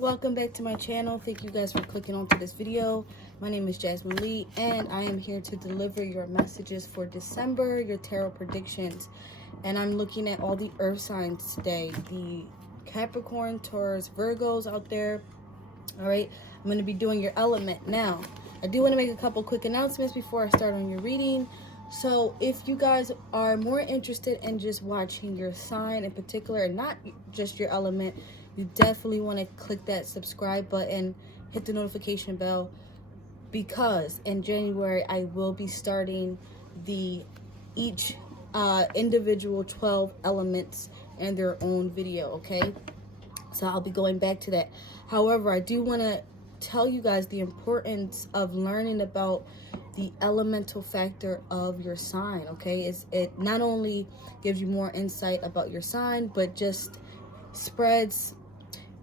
Welcome back to my channel. Thank you guys for clicking onto this video. My name is Jasmine Lee, and I am here to deliver your messages for December, your tarot predictions. And I'm looking at all the earth signs today, the Capricorn, Taurus, Virgos out there. All right, I'm going to be doing your element. Now, I do want to make a couple quick announcements before I start on your reading. So if you guys are more interested in just watching your sign in particular and not just your element, you definitely want to click that subscribe button, hit the notification bell, because in January I will be starting each individual 12 elements and their own video, okay? So I'll be going back to that. However, I do want to tell you guys the importance of learning about the elemental factor of your sign, okay? It not only gives you more insight about your sign, but just spreads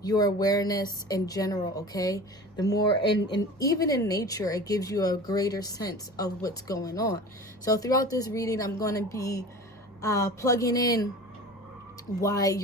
your awareness in general, okay? The more, and even in nature, it gives you a greater sense of what's going on. So throughout this reading, I'm going to be plugging in why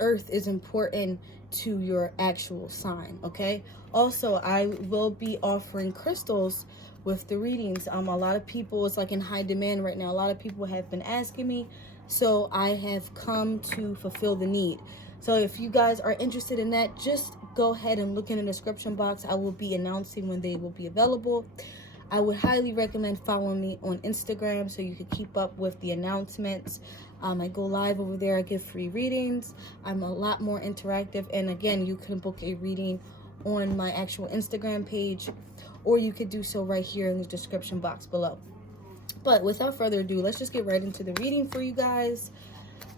Earth is important to your actual sign, okay? Also, I will be offering crystals with the readings. A lot of people, it's like in high demand right now. A lot of people have been asking me, so I have come to fulfill the need. So if you guys are interested in that, just go ahead and look in the description box. I will be announcing when they will be available. I would highly recommend following me on Instagram so you can keep up with the announcements. I go live over there. I give free readings. I'm a lot more interactive. And again, you can book a reading on my actual Instagram page, or you could do so right here in the description box below. But without further ado, let's just get right into the reading for you guys.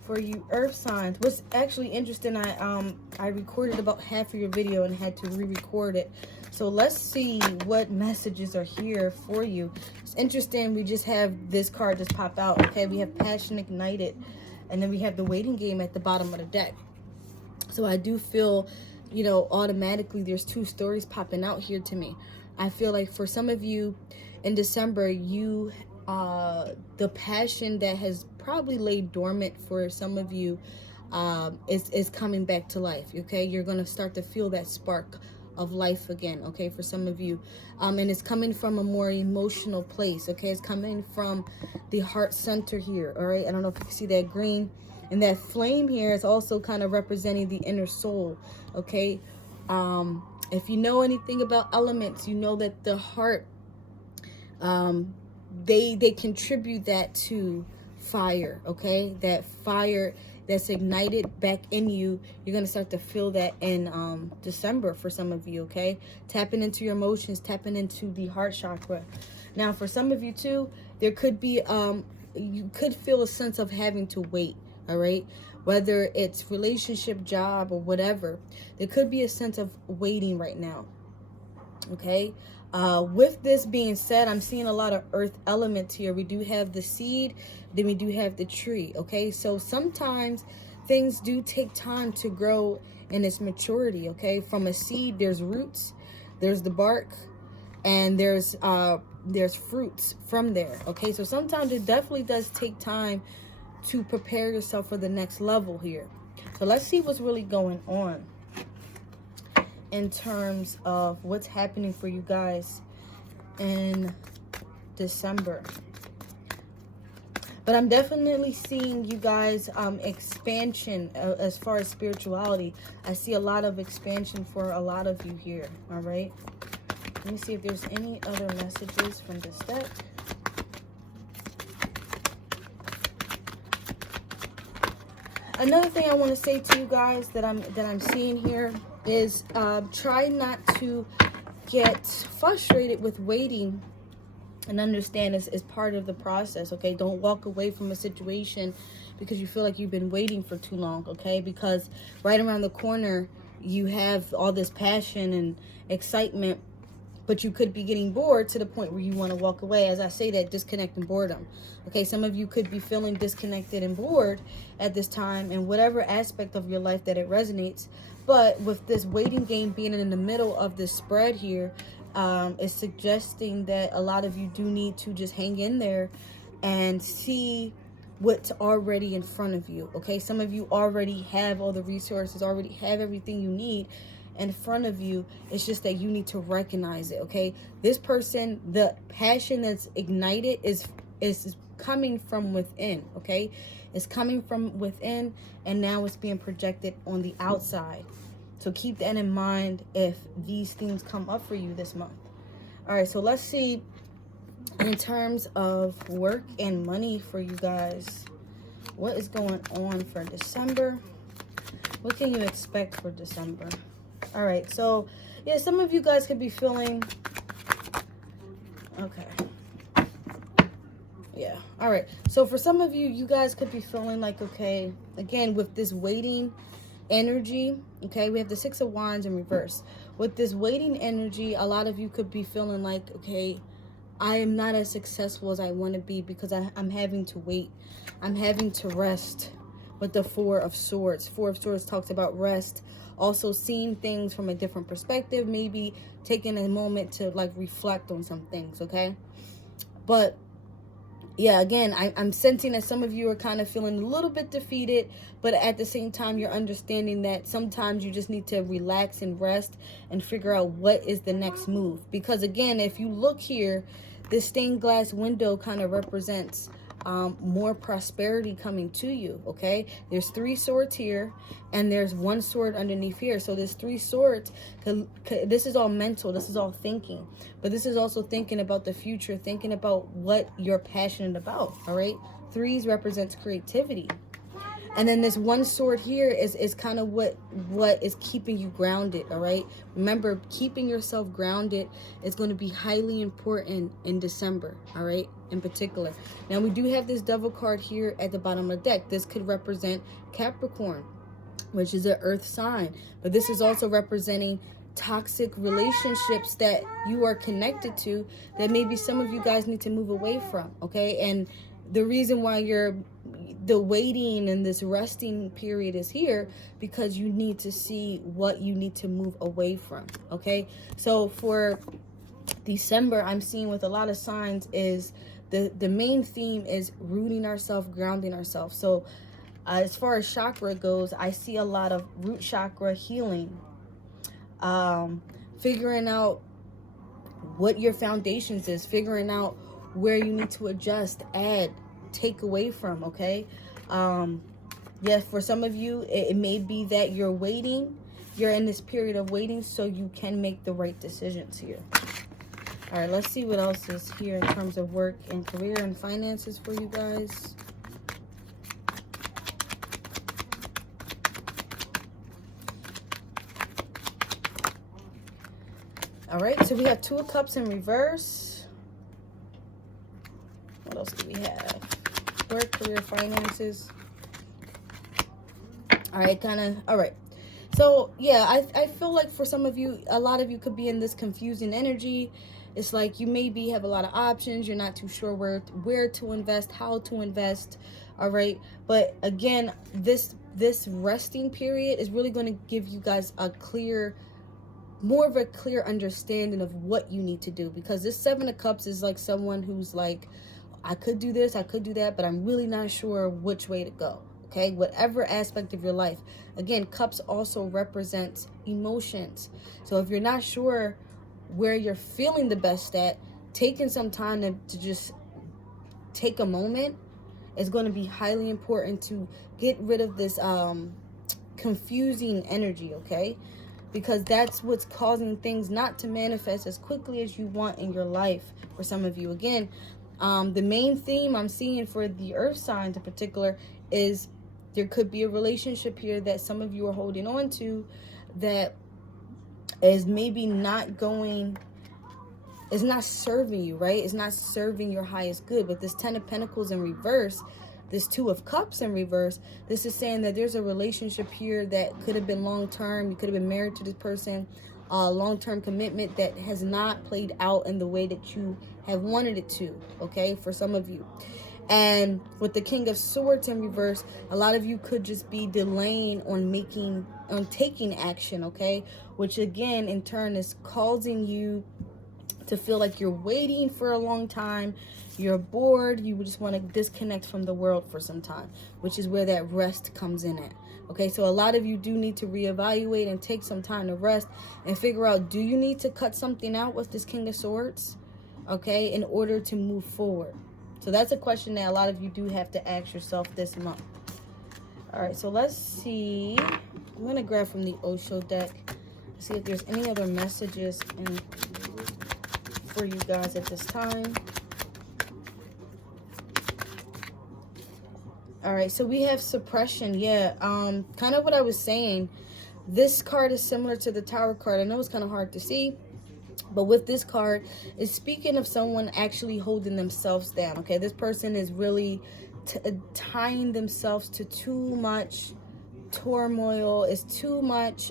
For you earth signs, what's actually interesting, I recorded about half of your video and had to re-record it. So let's see what messages are here for you. It's interesting, we just have this card just pop out, okay? We have passion ignited, and then we have the waiting game at the bottom of the deck. So I do feel, you know, automatically there's two stories popping out here to me. I feel like for some of you in December, the passion that has probably laid dormant for some of you is coming back to life, okay? You're going to start to feel that spark of life again, okay, for some of you. And it's coming from a more emotional place, okay? It's coming from the heart center here, all right? I don't know if you can see that green. And that flame here is also kind of representing the inner soul, okay? If you know anything about elements, you know that the heart, they contribute that to fire, okay? That fire that's ignited back in you, you're going to start to feel that in December for some of you, okay? Tapping into your emotions, tapping into the heart chakra. Now, for some of you too, there could be, you could feel a sense of having to wait, all right? Whether it's relationship, job, or whatever, there could be a sense of waiting right now, okay? With this being said, I'm seeing a lot of earth elements here. We do have the seed, then we do have the tree, okay? So sometimes things do take time to grow in its maturity, okay? From a seed, there's roots, there's the bark, and there's fruits from there, okay? So sometimes it definitely does take time to prepare yourself for the next level here. So let's see what's really going on in terms of what's happening for you guys in December. But I'm definitely seeing you guys expansion as far as spirituality. I see a lot of expansion for a lot of you here, all right? Let me see if there's any other messages from this deck. Another thing I want to say to you guys that I'm seeing here is try not to get frustrated with waiting, and understand it's part of the process, okay? Don't walk away from a situation because you feel like you've been waiting for too long, okay? Because right around the corner you have all this passion and excitement, but you could be getting bored to the point where you want to walk away. As I say that, disconnect and boredom. Okay, some of you could be feeling disconnected and bored at this time in whatever aspect of your life that it resonates. But with this waiting game being in the middle of this spread here, it's suggesting that a lot of you do need to just hang in there and see what's already in front of you, okay? Some of you already have all the resources, already have everything you need in front of you. It's just that you need to recognize it, okay? This person, the passion that's ignited is coming from within, okay? It's coming from within, and now it's being projected on the outside. So keep that in mind if these things come up for you this month. All right, so let's see in terms of work and money for you guys. What is going on for December? What can you expect for December? All right, so yeah, some of you guys could be feeling, okay. Yeah, all right. So for some of you, you guys could be feeling like, okay, again, with this waiting energy, okay, we have the Six of Wands in reverse. With this waiting energy, a lot of you could be feeling like, okay, I am not as successful as I want to be because I'm having to wait. I'm having to rest. With the Four of Swords. Four of Swords talks about rest. Also seeing things from a different perspective. Maybe taking a moment to like reflect on some things, okay? But yeah, again, I'm sensing that some of you are kind of feeling a little bit defeated, but at the same time, you're understanding that sometimes you just need to relax and rest and figure out what is the next move. Because again, if you look here, this stained glass window kind of represents more prosperity coming to you, okay? There's 3 swords here, and there's 1 sword underneath here. So there's 3 swords. This is all mental. This is all thinking. But this is also thinking about the future, thinking about what you're passionate about, all right? 3s represents creativity. And then this 1 sword here is kind of what is keeping you grounded, all right? Remember, keeping yourself grounded is going to be highly important in December, all right, in particular. Now, we do have this Devil card here at the bottom of the deck. This could represent Capricorn, which is an earth sign. But this is also representing toxic relationships that you are connected to that maybe some of you guys need to move away from, okay? And the reason why the waiting and this resting period is here because you need to see what you need to move away from, okay? So for December, I'm seeing with a lot of signs is the main theme is rooting ourselves, grounding ourselves. So as far as chakra goes, I see a lot of root chakra healing, figuring out what your foundations is, figuring out where you need to adjust, add, take away from, okay? Yes, for some of you, it may be that you're waiting. You're in this period of waiting so you can make the right decisions here. All right, let's see what else is here in terms of work and career and finances for you guys. All right, so we have 2 of Cups in reverse. What else do we have? Work, career, finances. All right, all right. So, yeah, I feel like for some of you, a lot of you could be in this confusing energy. It's like you maybe have a lot of options. You're not too sure where to invest, how to invest. All right. But again, this resting period is really going to give you guys more of a clear understanding of what you need to do. Because this 7 of Cups is like someone who's like, I could do this, I could do that, but I'm really not sure which way to go. Okay, whatever aspect of your life. Again, Cups also represents emotions. So if you're not sure where you're feeling the best at, taking some time to just take a moment is going to be highly important to get rid of this confusing energy, okay? Because that's what's causing things not to manifest as quickly as you want in your life for some of you. Again, the main theme I'm seeing for the earth signs in particular is there could be a relationship here that some of you are holding on to that is maybe not going, it's not serving you, right? It's not serving your highest good. But this 10 of Pentacles in reverse, this 2 of Cups in reverse, this is saying that there's a relationship here that could have been long-term. You could have been married to this person, long-term commitment that has not played out in the way that you have wanted it to, okay, for some of you. And with the King of Swords in reverse, a lot of you could just be delaying on taking action, okay? Which again, in turn, is causing you to feel like you're waiting for a long time, you're bored, you just want to disconnect from the world for some time, which is where that rest comes in at. Okay, so a lot of you do need to reevaluate and take some time to rest and figure out, do you need to cut something out with this King of Swords, okay, in order to move forward? So that's a question that a lot of you do have to ask yourself this month. All right, so let's see. I'm going to grab from the Osho deck, see if there's any other messages for you guys at this time. All right, so we have Suppression. Yeah, kind of what I was saying. This card is similar to the Tower card. I know it's kind of hard to see, but with this card, it's speaking of someone actually holding themselves down. Okay, this person is really tying themselves to too much turmoil. It's too much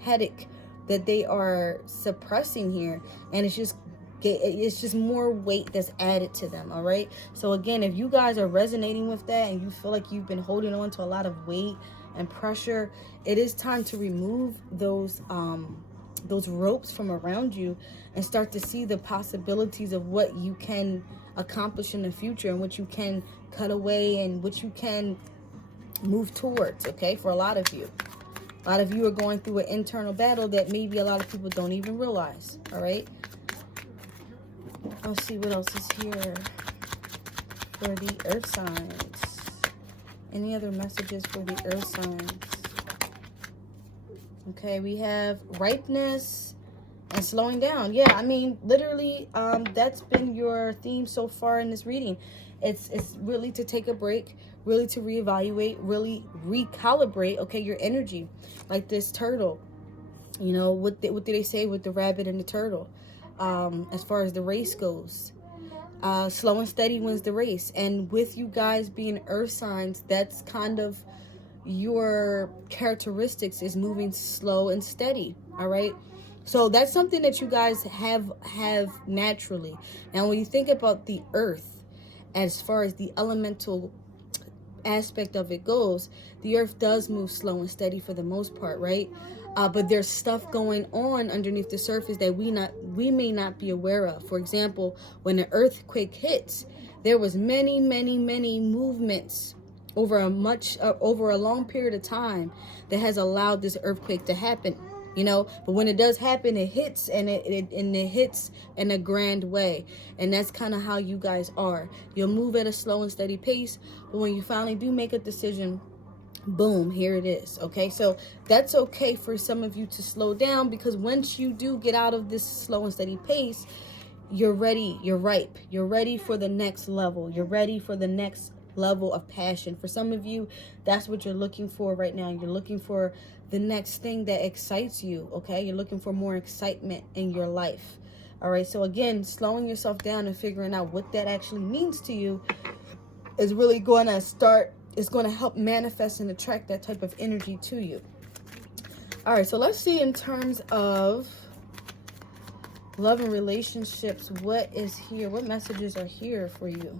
headache that they are suppressing here, and it's just more weight that's added to them. All right, so again, if you guys are resonating with that and you feel like you've been holding on to a lot of weight and pressure, it is time to remove those ropes from around you and start to see the possibilities of what you can accomplish in the future and what you can cut away and what you can move towards. Okay, for a lot of you are going through an internal battle that maybe a lot of people don't even realize. All right, let's see what else is here for the earth signs. Any other messages for the earth signs? Okay, we have ripeness and slowing down. Yeah, I mean, literally, that's been your theme so far in this reading. It's really to take a break, really to reevaluate, really recalibrate, okay, your energy. Like this turtle, you know, what do they say with the rabbit and the turtle? As far as the race goes, slow and steady wins the race. And with you guys being earth signs, that's kind of your characteristics, is moving slow and steady. All right, so that's something that you guys have naturally. Now when you think about the earth, as far as the elemental aspect of it goes, the earth does move slow and steady for the most part, right? But there's stuff going on underneath the surface that we may not be aware of. For example, when an earthquake hits, there was many movements over a long period of time that has allowed this earthquake to happen, you know. But when it does happen, it hits, and it hits in a grand way. And that's kind of how you guys are. You'll move at a slow and steady pace, but when you finally do make a decision, boom, here it is. Okay, so that's okay for some of you to slow down, because once you do get out of this slow and steady pace, you're ready, you're ripe, you're ready for the next level, you're ready for the next level of passion. For some of you, that's what you're looking for right now. You're looking for the next thing that excites you. Okay, you're looking for more excitement in your life. All right, so again, slowing yourself down and figuring out what that actually means to you is really going to help manifest and attract that type of energy to you. All right, so let's see in terms of love and relationships, what is here, what messages are here for you.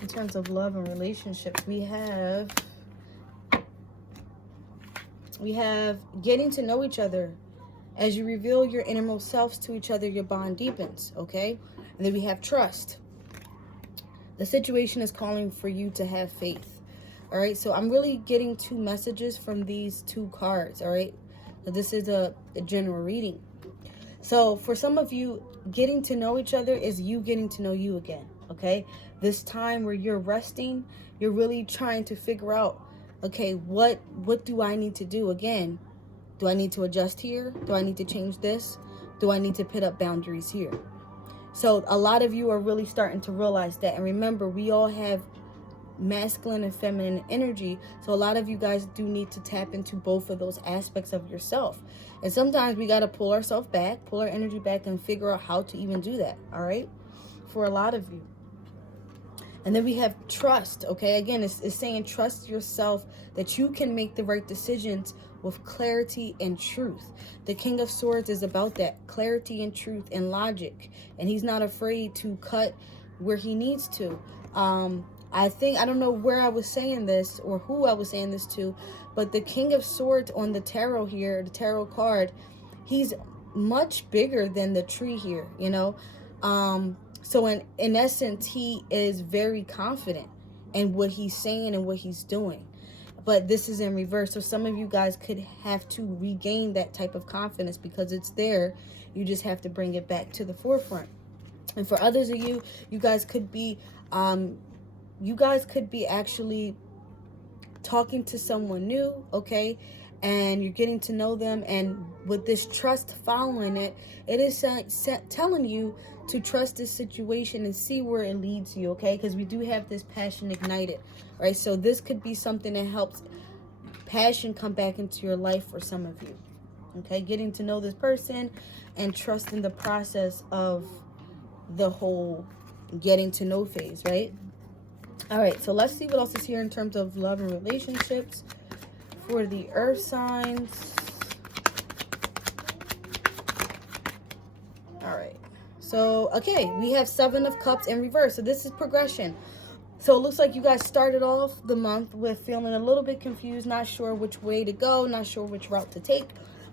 In terms of love and relationships, we have getting to know each other. As you reveal your innermost selves to each other, your bond deepens, okay? And then we have trust. The situation is calling for you to have faith. All right, so I'm really getting two messages from these two cards. All right, so this is a general reading. So for some of you, getting to know each other is you getting to know you again. Okay, this time where you're resting, you're really trying to figure out, okay, what do I need to do again? Do I need to adjust here? Do I need to change this? Do I need to put up boundaries here? So a lot of you are really starting to realize that. And remember, we all have masculine and feminine energy. So a lot of you guys do need to tap into both of those aspects of yourself. And sometimes we got to pull ourselves back, pull our energy back, and figure out how to even do that. All right, for a lot of you. And then we have trust. Okay, again, it's saying trust yourself, that you can make the right decisions with clarity and truth. The King of Swords is about that clarity and truth and logic, and he's not afraid to cut where he needs to. I don't know where I was saying this or who I was saying this to, but the King of Swords on the tarot here, the tarot card, he's much bigger than the tree here, you know. So in essence, he is very confident in what he's saying and what he's doing. But this is in reverse. So some of you guys could have to regain that type of confidence because it's there. You just have to bring it back to the forefront. And for others of you, you guys could be actually talking to someone new, okay? And you're getting to know them, and with this trust following it, it is telling you to trust this situation and see where it leads you, okay? Because we do have this passion ignited, right? So this could be something that helps passion come back into your life for some of you, okay? Getting to know this person and trusting the process of the whole getting to know phase, right? All right, so let's see what else is here in terms of love and relationships for the earth signs. All right, so okay, we have 7 of Cups in reverse. So this is progression. So it looks like you guys started off the month with feeling a little bit confused, not sure which way to go, not sure which route to take.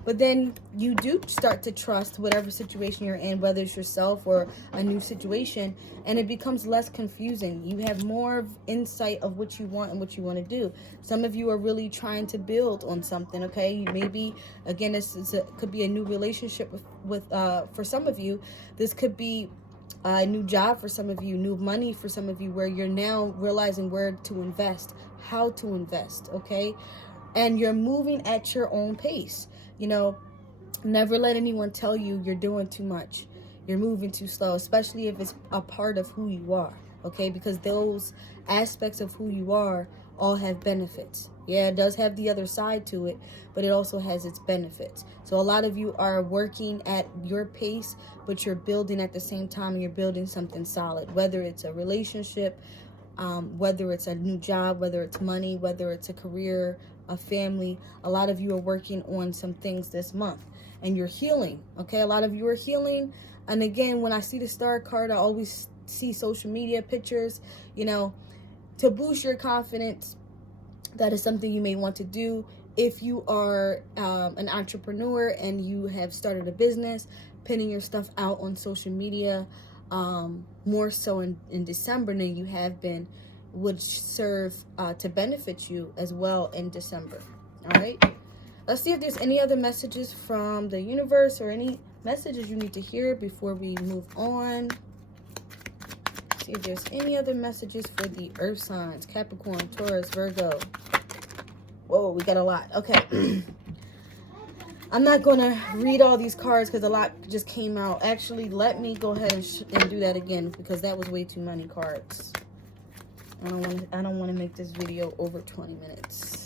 But then you do start to trust whatever situation you're in, whether it's yourself or a new situation, and it becomes less confusing. You have more insight of what you want and what you want to do. Some of you are really trying to build on something, okay? Maybe, again, could be a new relationship for some of you. This could be a new job for some of you, new money for some of you, where you're now realizing where to invest, how to invest, okay? And you're moving at your own pace. You know, never let anyone tell you you're doing too much. You're moving too slow, especially if it's a part of who you are, okay? Because those aspects of who you are all have benefits. Yeah, it does have the other side to it, but it also has its benefits. So a lot of you are working at your pace, but you're building at the same time, and you're building something solid, whether it's a relationship, whether it's a new job, whether it's money, whether it's a career, a family. A lot of you are working on some things this month, and you're healing, okay? A lot of you are healing. And again, when I see the star card, I always see social media pictures, you know, to boost your confidence. That is something you may want to do. If you are an entrepreneur and you have started a business, pinning your stuff out on social media, more so in December than you have been, would serve to benefit you as well in December. All right, let's see if there's any other messages from the universe or any messages you need to hear before we move on. See if there's any other messages for the earth signs: Capricorn, Taurus, Virgo. Whoa, we got a lot. Okay. I'm not going to read all these cards because a lot just came out. Actually, let me go ahead and do that again, because that was way too many cards. I don't want to make this video over 20 minutes.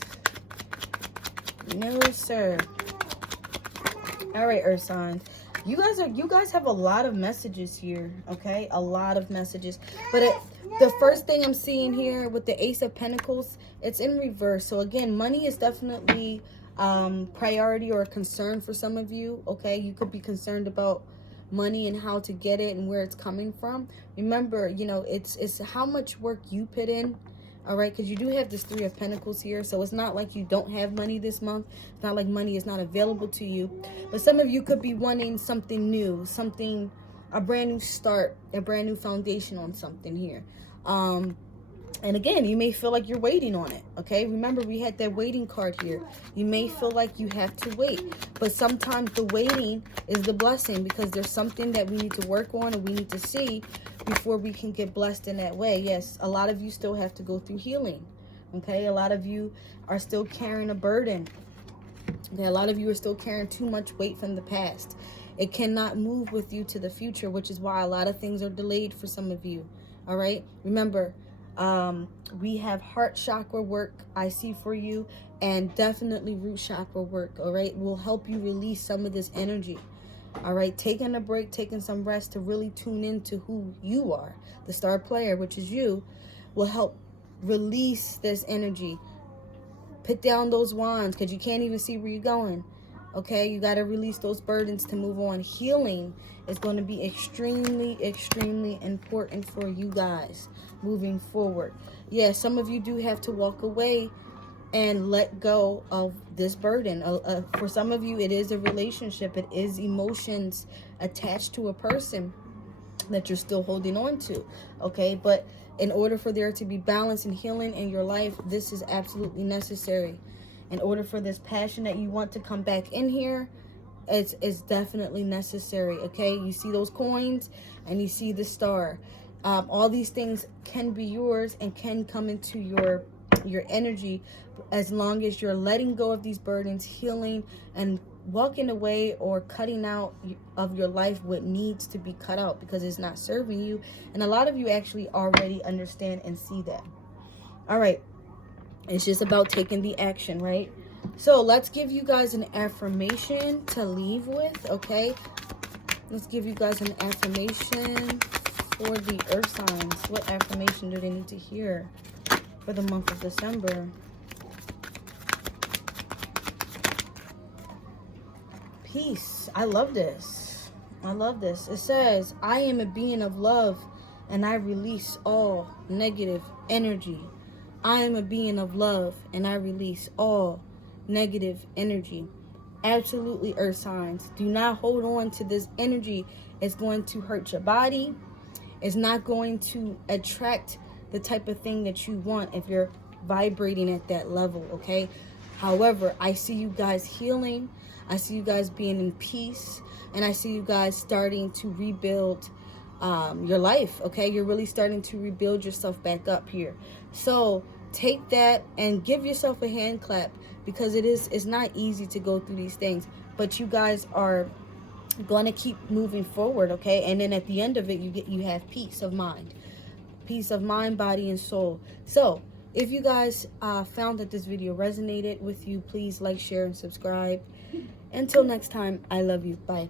No, sir. All right, earth signs. You guys have a lot of messages here, okay? A lot of messages. But the first thing I'm seeing here with the Ace of Pentacles, it's in reverse. So again, money is definitely priority or a concern for some of you, okay? You could be concerned about money and how to get it and where it's coming from. Remember, you know, it's how much work you put in, all right? Because you do have this 3 of Pentacles here, so it's not like you don't have money this month. It's not like money is not available to you. But some of you could be wanting something new, a brand new start, a brand new foundation on something here. And again, you may feel like you're waiting on it, okay? Remember, we had that waiting card here. You may feel like you have to wait, but sometimes the waiting is the blessing, because there's something that we need to work on and we need to see before we can get blessed in that way. Yes, a lot of you still have to go through healing, okay? A lot of you are still carrying a burden. Okay? A lot of you are still carrying too much weight from the past. It cannot move with you to the future, which is why a lot of things are delayed for some of you, all right? Remember, we have heart chakra work I see for you, and definitely root chakra work, all right? Will help you release some of this energy, all right? Taking a break, taking some rest to really tune into who you are, the star player, which is you, will help release this energy. Put down those wands, because you can't even see where you're going, okay? You got to release those burdens to move on. Healing is going to be extremely, extremely important for you guys moving forward. Yeah, some of you do have to walk away and let go of this burden. For some of you, it is a relationship. It is emotions attached to a person that you're still holding on to, okay? But in order for there to be balance and healing in your life, this is absolutely necessary. In order for this passion that you want to come back in here, it's definitely necessary, okay? You see those coins and you see the star. All these things can be yours and can come into your energy, as long as you're letting go of these burdens, healing, and walking away or cutting out of your life what needs to be cut out because it's not serving you. And a lot of you actually already understand and see that. All right, it's just about taking the action, right? So let's give you guys an affirmation to leave with, okay? Let's give you guys an affirmation for the earth signs. What affirmation do they need to hear for the month of December? Peace. I love this. I love this. It says, I am a being of love and I release all negative energy. I am a being of love and I release all negative energy. Absolutely, earth signs. Do not hold on to this energy. It's going to hurt your body. It's not going to attract the type of thing that you want if you're vibrating at that level, okay? However, I see you guys healing. I see you guys being in peace. And I see you guys starting to rebuild your life, okay? You're really starting to rebuild yourself back up here. So take that and give yourself a hand clap, because it's not easy to go through these things, but you guys are going to keep moving forward, okay? And then at the end of it, you have peace of mind, body, and soul. So if you guys found that this video resonated with you, please like, share, and subscribe. Until next time, I love you. Bye.